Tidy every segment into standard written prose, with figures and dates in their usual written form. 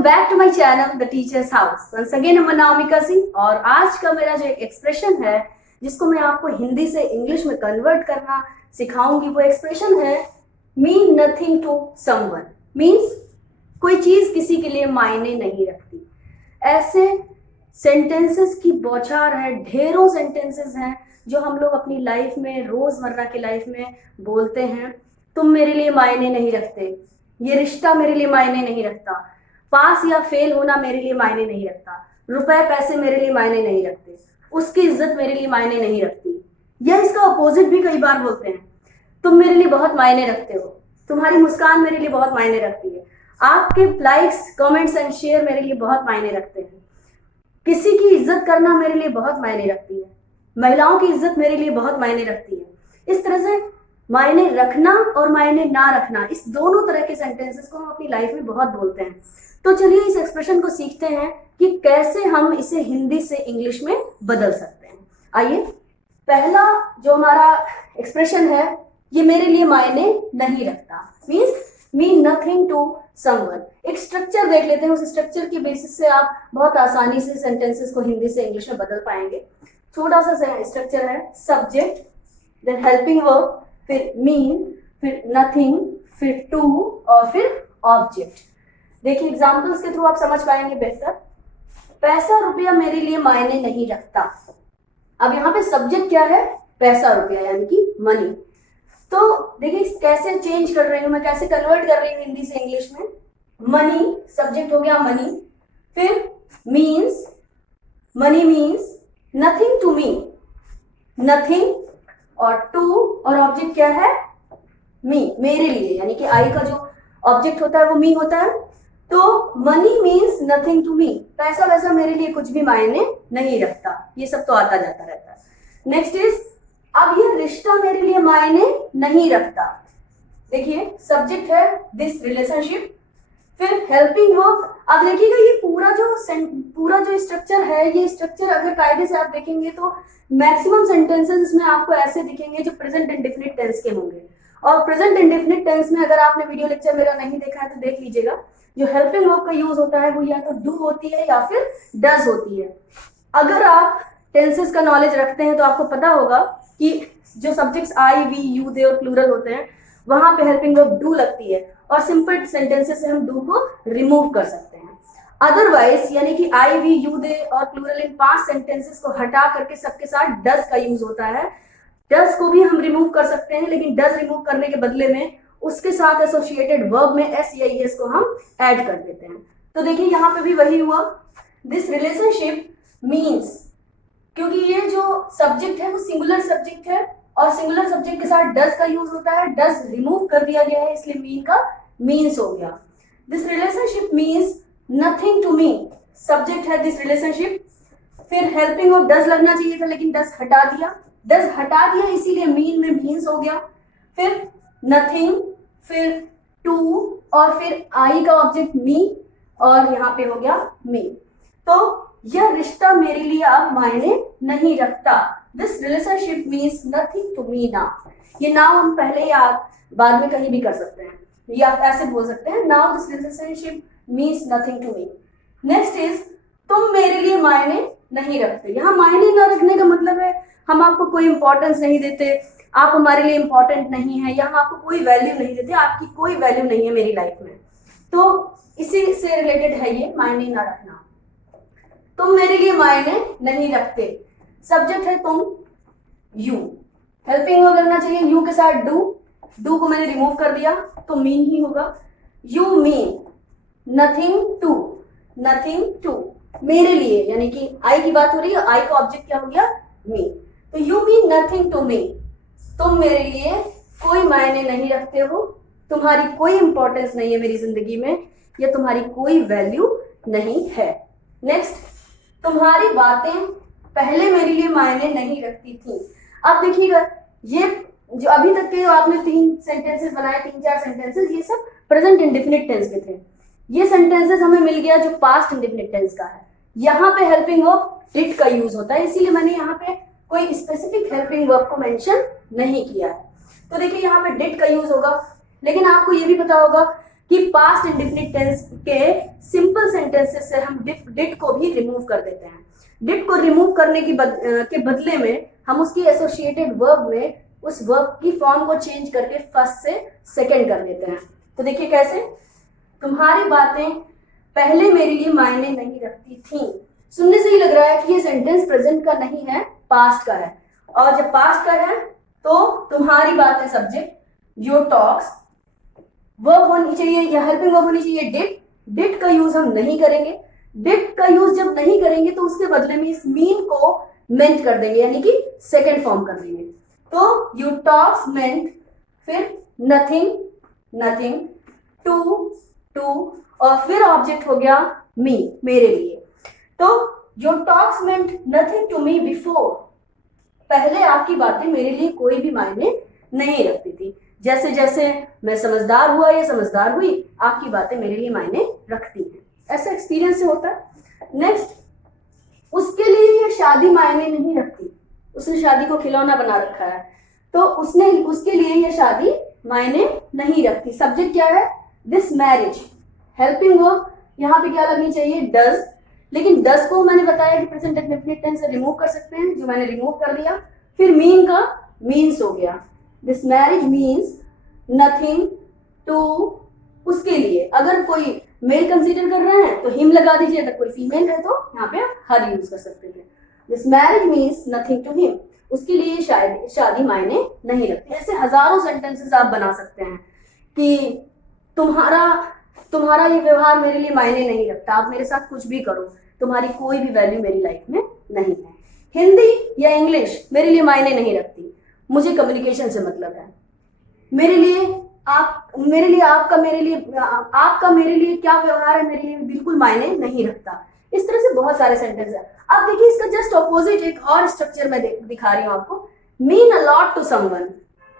Welcome back to my channel the teachers house. Once again I'm Anamika Singh और आज का मेरा जो एक्सप्रेशन है जिसको मैं आपको हिंदी से इंग्लिश में कन्वर्ट करना सिखाऊंगी वो एक्सप्रेशन है mean nothing to someone. Means कोई चीज किसी के लिए मायने नहीं रखती। ऐसे सेंटेंसेस की बौछार है, ढेरों सेंटेंसेस हैं जो हम लोग अपनी लाइफ में रोजमर्रा की लाइफ में बोलते हैं। तुम मेरे लिए मायने नहीं रखते, ये रिश्ता मेरे लिए मायने नहीं रखता, पास या फेल होना मेरे लिए मायने नहीं रखता, रुपए पैसे मेरे लिए मायने नहीं रखते, उसकी इज्जत मेरे लिए मायने नहीं रखती। या इसका अपोजिट भी कई बार बोलते हैं, तुम मेरे लिए बहुत मायने रखते हो, तुम्हारी मुस्कान मेरे लिए बहुत मायने रखती है, आपके लाइक्स कमेंट्स एंड शेयर मेरे लिए बहुत मायने रखते हैं, किसी की इज्जत करना मेरे लिए बहुत मायने रखती है, महिलाओं की इज्जत मेरे लिए बहुत मायने रखती है। इस तरह से मायने रखना और मायने ना रखना, इस दोनों तरह के सेंटेंसेस को हम अपनी लाइफ में बहुत बोलते हैं। तो चलिए इस एक्सप्रेशन को सीखते हैं कि कैसे हम इसे हिंदी से इंग्लिश में बदल सकते हैं। आइए, पहला जो हमारा एक्सप्रेशन है ये मेरे लिए मायने नहीं रखता, मीन नथिंग टू समवन। एक स्ट्रक्चर देख लेते हैं, उस स्ट्रक्चर के बेसिस से आप बहुत आसानी से सेंटेंसेस को हिंदी से इंग्लिश में बदल पाएंगे। छोटा सा स्ट्रक्चर है, सब्जेक्ट, देन हेल्पिंग वर्ब, फिर मीन, फिर नथिंग, फिर टू और फिर ऑब्जेक्ट। देखिए एग्जांपल्स के थ्रू आप समझ पाएंगे बेहतर। पैसा रुपया मेरे लिए मायने नहीं रखता। अब यहाँ पे सब्जेक्ट क्या है? पैसा रुपया, यानी कि मनी। तो देखिए कैसे चेंज कर रही हूँ मैं, कैसे कन्वर्ट कर रही हूँ हिंदी से इंग्लिश में। मनी सब्जेक्ट हो गया मनी, फिर means, money means nothing to me, nothing, और टू और ऑब्जेक्ट क्या है? मी, मेरे लिए, यानी कि आई का जो ऑब्जेक्ट होता है वो मी होता है। तो money means nothing to me, पैसा वैसा मेरे लिए कुछ भी मायने नहीं रखता। ये सब तो आता जाता रहता है। नेक्स्ट इज, अब ये रिश्ता मेरे लिए मायने नहीं रखता। देखिए सब्जेक्ट है दिस रिलेशनशिप, फिर हेल्पिंग वर्ब। अब देखिएगा ये पूरा जो स्ट्रक्चर है, ये स्ट्रक्चर अगर कायदे से आप देखेंगे तो मैक्सिमम सेंटेंसेस इसमें आपको ऐसे दिखेंगे जो प्रेजेंट इंडेफिनिट टेंस के होंगे। और प्रेजेंट इंडेफिनिट टेंस में अगर आपने वीडियो लेक्चर मेरा नहीं देखा है तो देख लीजिएगा। जो हेल्पिंग वर्ब का यूज होता है वो या तो डू होती है या फिर डज होती है। अगर आप टेंसेस का नॉलेज रखते हैं तो आपको पता होगा कि जो सब्जेक्ट्स आई, वी, यू, दे और प्लूरल होते हैं वहां पे हेल्पिंग वर्ब डू लगती है और सिंपल सेंटेंसेस से हम डू को रिमूव कर सकते हैं। अदरवाइज यानी कि आई, वी, यू, दे और प्लूरल इन 5 सेंटेंसेस को हटा करके सबके साथ डज का यूज होता है। डज को भी हम रिमूव कर सकते हैं, लेकिन डज रिमूव करने के बदले में उसके साथ एसोसिएटेड वर्ब में एस या एस को हम ऐड कर देते हैं। तो देखिए यहाँ पे भी वही हुआ, दिस रिलेशनशिप मीन्स, क्योंकि ये जो सब्जेक्ट है वो सिंगुलर सब्जेक्ट है और सिंगुलर सब्जेक्ट के साथ डज का यूज होता है। डज रिमूव कर दिया गया है इसलिए मीन का मीन्स हो गया। This relationship means nothing to me, subject है दिस रिलेशनशिप, फिर हेल्पिंग वर्ब डज लगना चाहिए था लेकिन डज हटा दिया इसीलिए मीन में मीन्स हो गया। फिर नथिंग, फिर टू और फिर आई का ऑब्जेक्ट मी और यहाँ पे हो गया मी। तो यह रिश्ता मेरे लिए अब मायने नहीं रखता। This relationship means nothing to me now. ये नाउ हम पहले या बाद में कहीं भी कर सकते हैं, या ऐसे बोल सकते हैं, now this relationship means nothing to me. Next is, तुम मेरे लिए मायने नहीं रखते। यहाँ मायने न रखने का मतलब है हम आपको कोई इंपॉर्टेंस नहीं देते, आप हमारे लिए इंपॉर्टेंट नहीं है, या हम आपको कोई वैल्यू नहीं देते, आपकी कोई वैल्यू नहीं है मेरी लाइफ में। तो इसी से रिलेटेड है ये मायने न रखना। तुम मेरे लिए मायने नहीं रखते, सब्जेक्ट है तुम, यू, हेल्पिंग वर्ब लगना चाहिए यू के साथ डू को मैंने रिमूव कर दिया तो मीन ही होगा। यू मीन नथिंग टू मेरे लिए, यानी कि आई की बात हो रही है, आई का ऑब्जेक्ट क्या हो गया? मी। तो you mean nothing to me, तुम मेरे लिए कोई मायने नहीं रखते हो, तुम्हारी कोई इंपॉर्टेंस नहीं है मेरी जिंदगी में, या तुम्हारी कोई वैल्यू नहीं है। नेक्स्ट, तुम्हारी बातें पहले मेरे लिए मायने नहीं रखती थी। अब देखिएगा ये जो अभी तक के आपने 3 सेंटेंसेस बनाए, 3-4 सेंटेंसेस, ये सब प्रेजेंट इंडेफिनिट टेंस के थे। ये सेंटेंसेस हमें मिल गया जो पास्ट इंडेफिनिट टेंस का है। यहाँ पे हेल्पिंग वर्ब डिड का यूज होता है, इसीलिए मैंने यहाँ पे कोई स्पेसिफिक हेल्पिंग वर्ब को मेंशन नहीं किया है। तो देखिए यहाँ पे डिड का यूज होगा, लेकिन आपको ये भी पता होगा कि पास्ट इंडेफिनिट टेंस के सिंपल सेंटेंसेस से हम डिड को भी रिमूव कर देते हैं। डिड को रिमूव करने के बदले में हम उसकी एसोसिएटेड वर्ब में उस वर्ब की फॉर्म को चेंज करके फर्स्ट से सेकंड कर देते हैं। तो देखिए कैसे, तुम्हारी बातें पहले मेरे लिए मायने नहीं रखती थी। सुनने से ही लग रहा है कि ये सेंटेंस प्रेजेंट का नहीं है, पास्ट का है। और जब पास्ट का है तो तुम्हारी बातें सब्जेक्ट, योर टॉक्स वर्ब होनी चाहिए या हेल्पिंग वर्ब होनी चाहिए डिड। डिड का यूज हम नहीं करेंगे। डिड का यूज जब नहीं करेंगे तो उसके बदले में इस मीन को मेंट कर देंगे, यानी कि सेकेंड फॉर्म कर देंगे। तो यू टॉक्स मेंट, फिर नथिंग, नथिंग, टू, टू, और फिर ऑब्जेक्ट हो गया मी, मेरे लिए। तो your talks meant nothing to me before, पहले आपकी बातें मेरे लिए कोई भी मायने नहीं रखती थी। जैसे जैसे मैं समझदार हुआ या समझदार हुई, आपकी बातें मेरे लिए मायने रखती हैं। ऐसा एक्सपीरियंस से होता है। नेक्स्ट, उसके लिए ये शादी मायने नहीं रखती। उसने शादी को खिलौना बना रखा है, तो उसके लिए ये शादी मायने नहीं रखती। सब्जेक्ट क्या है? This marriage. हेल्पिंग वर्ब यहाँ पे क्या लगनी चाहिए? डज। लेकिन डज को मैंने बताया कि प्रेजेंट इंडेफिनिट टेंस से रिमूव कर सकते हैं, जो मैंने रिमूव कर दिया। फिर मीन का मीन्स हो गया, this marriage means nothing to, उसके लिए। अगर कोई मेल कंसीडर कर रहे हैं तो हिम लगा दीजिए, अगर कोई फीमेल है तो यहाँ पे हर यूज कर सकते थे। This marriage means nothing to him, उसके लिए शादी मायने नहीं रखती। ऐसे हजारों सेंटेंसेस आप बना सकते हैं कि तुम्हारा ये व्यवहार मेरे लिए मायने नहीं रखता, आप मेरे साथ कुछ भी करो, तुम्हारी कोई भी वैल्यू मेरी लाइफ में नहीं है। हिंदी या इंग्लिश मेरे लिए मायने नहीं रखती, मुझे कम्युनिकेशन से मतलब है। मेरे लिए आपका मेरे लिए क्या व्यवहार है, मेरे लिए बिल्कुल मायने नहीं रखता। इस तरह से बहुत सारे सेंटेंस है। अब देखिए इसका जस्ट ऑपोजिट एक और स्ट्रक्चर में दिखा रही हूँ आपको। Mean a lot to someone,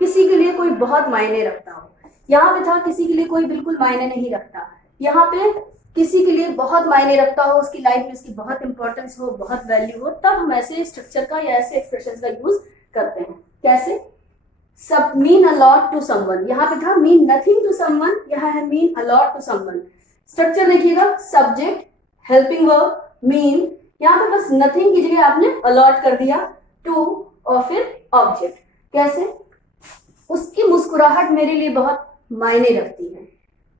किसी के लिए कोई बहुत मायने रखता हो। यहाँ पे था किसी के लिए कोई बिल्कुल मायने नहीं रखता, यहाँ पे किसी के लिए बहुत मायने रखता हो, उसकी लाइफ में उसकी बहुत इंपॉर्टेंस हो, बहुत वैल्यू हो, तब हम ऐसे स्ट्रक्चर का या ऐसे एक्सप्रेशन का यूज करते हैं। कैसे? सब mean a lot to someone, यहाँ पे था मीन नथिंग टू समवन, यहाँ है mean a lot to someone. Structure देखिएगा, सब्जेक्ट, हेल्पिंग वर्ब, मीन, यहाँ पे बस नथिंग की जगह आपने अलॉट कर दिया, टू, और फिर ऑब्जेक्ट। कैसे? उसकी मुस्कुराहट मेरे लिए बहुत मायने रखती है।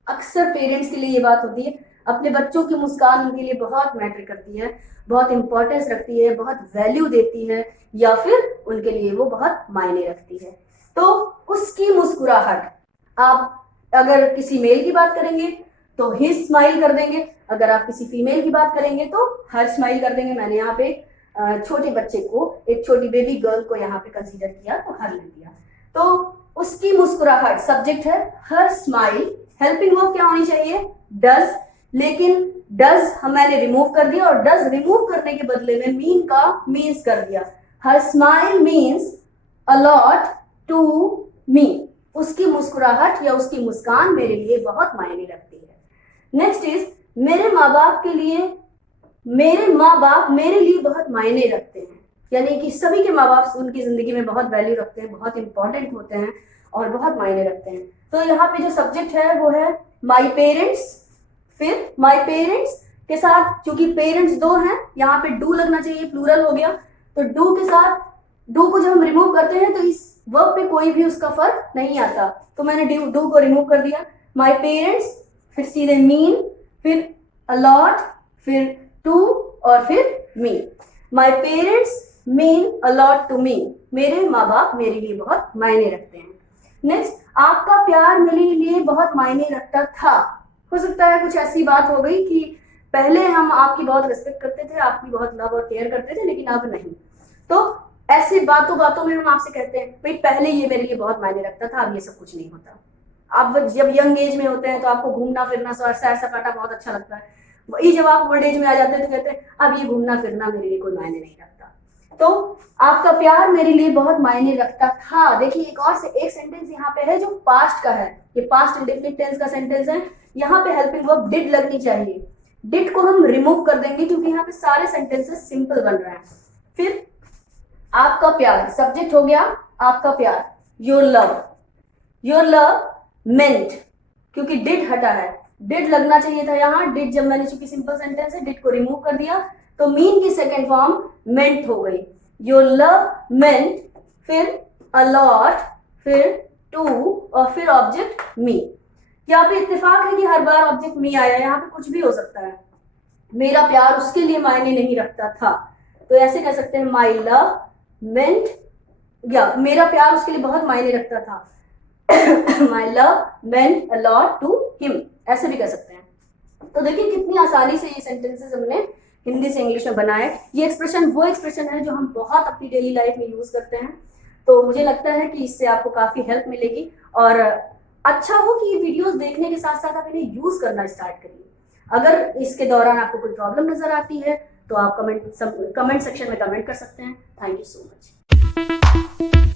अक्सर पेरेंट्स के लिए ये बात होती है, अपने बच्चों की मुस्कान उनके लिए बहुत मैटर करती है, बहुत इंपॉर्टेंस रखती है, बहुत वैल्यू देती है, या फिर उनके लिए वो बहुत मायने रखती है। तो उसकी मुस्कुराहट, आप अगर किसी मेल की बात करेंगे तो हिज स्माइल कर देंगे, अगर आप किसी फीमेल की बात करेंगे तो हर स्माइल कर देंगे। मैंने यहाँ पे छोटे बच्चे को, एक छोटी बेबी गर्ल को यहाँ पे कंसीडर किया तो हर ले दिया। तो उसकी मुस्कुराहट सब्जेक्ट है, हर स्माइल। हेल्पिंग वर्ब क्या होनी चाहिए? डज, लेकिन डज मैंने रिमूव कर दिया, और डज रिमूव करने के बदले में मीन का मीन्स कर दिया। हर smile means a lot to me, उसकी मुस्कुराहट या उसकी मुस्कान मेरे लिए बहुत मायने रखती है। नेक्स्ट इज, मेरे माँ बाप मेरे लिए बहुत मायने रखते हैं, यानी कि सभी के माँ बाप उनकी जिंदगी में बहुत वैल्यू रखते हैं, बहुत इंपॉर्टेंट होते हैं और बहुत मायने रखते हैं। तो यहाँ पे जो सब्जेक्ट है वो है माई पेरेंट्स। फिर माई पेरेंट्स के साथ, चूंकि पेरेंट्स दो हैं, यहाँ पे डू लगना चाहिए, प्लूरल हो गया, तो डू के साथ, डू को जब हम रिमूव करते हैं तो इस वर्ब पे कोई भी उसका फर्क नहीं आता, तो मैंने डू को रिमूव कर दिया। माई पेरेंट्स, फिर सीधे मीन, फिर अलॉट, फिर टू, और फिर me. My parents mean a lot to me, मेरे माँ बाप मेरे लिए बहुत मायने रखते हैं। नेक्स्ट, आपका प्यार मेरे लिए बहुत मायने रखता था। हो सकता है कुछ ऐसी बात हो गई कि पहले हम आपकी बहुत रिस्पेक्ट करते थे, आपकी बहुत लव और केयर करते थे, लेकिन अब नहीं। तो ऐसी बातों में हम आपसे कहते हैं भाई पहले ये मेरे लिए बहुत मायने रखता था, अब ये सब कुछ नहीं होता। आप जब यंग एज में होते हैं तो आपको घूमना फिरना, सैर सपाटा बहुत अच्छा लगता है। वही जब आप ओल्ड एज में आ जाते हैं तो कहते हैं अब ये घूमना फिरना मेरे लिए कोई मायने नहीं रखता। तो आपका प्यार मेरे लिए बहुत मायने रखता था। देखिए एक सेंटेंस यहाँ पे है जो पास्ट का है, ये पास्ट इंडेफिनिट टेंस का सेंटेंस है। यहाँ पे हेल्पिंग वर्ब डिड लगनी चाहिए, डिड को हम रिमूव कर देंगे क्योंकि यहाँ पे सारे सेंटेंसेस सिंपल बन रहे हैं। फिर आपका प्यार, सब्जेक्ट हो गया आपका प्यार, योर लव मेंट, क्योंकि डिड हटा है, डिड लगना चाहिए था यहाँ। डिड जब मैंने, चूंकि सिंपल सेंटेंस है, डिड को रिमूव कर दिया तो मीन की सेकेंड फॉर्म मेंट हो गई। योर लव मेंट, फिर अलॉट, फिर टू, और फिर ऑब्जेक्ट मी। यहाँ पे इत्तेफाक है कि हर बार ऑब्जेक्ट मी आया, यहाँ पे कुछ भी हो सकता है। मेरा प्यार उसके लिए मायने नहीं रखता था, तो ऐसे कह सकते हैं माई लव मेंट, या मेरा प्यार उसके लिए बहुत मायने रखता था। My love meant a lot to him, ऐसे भी कह सकते हैं। तो देखिए कितनी आसानी से ये सेंटेंसेस हमने हिंदी से इंग्लिश में बनाए। ये एक्सप्रेशन वो एक्सप्रेशन है जो हम बहुत अपनी डेली लाइफ में यूज करते हैं। तो मुझे लगता है कि इससे आपको काफी हेल्प मिलेगी, और अच्छा हो कि ये वीडियोस देखने के साथ साथ आप इन्हें यूज करना स्टार्ट करिए। अगर इसके दौरान आपको कोई प्रॉब्लम नजर आती है तो आप कमेंट सेक्शन में कमेंट कर सकते हैं। Thank you so much.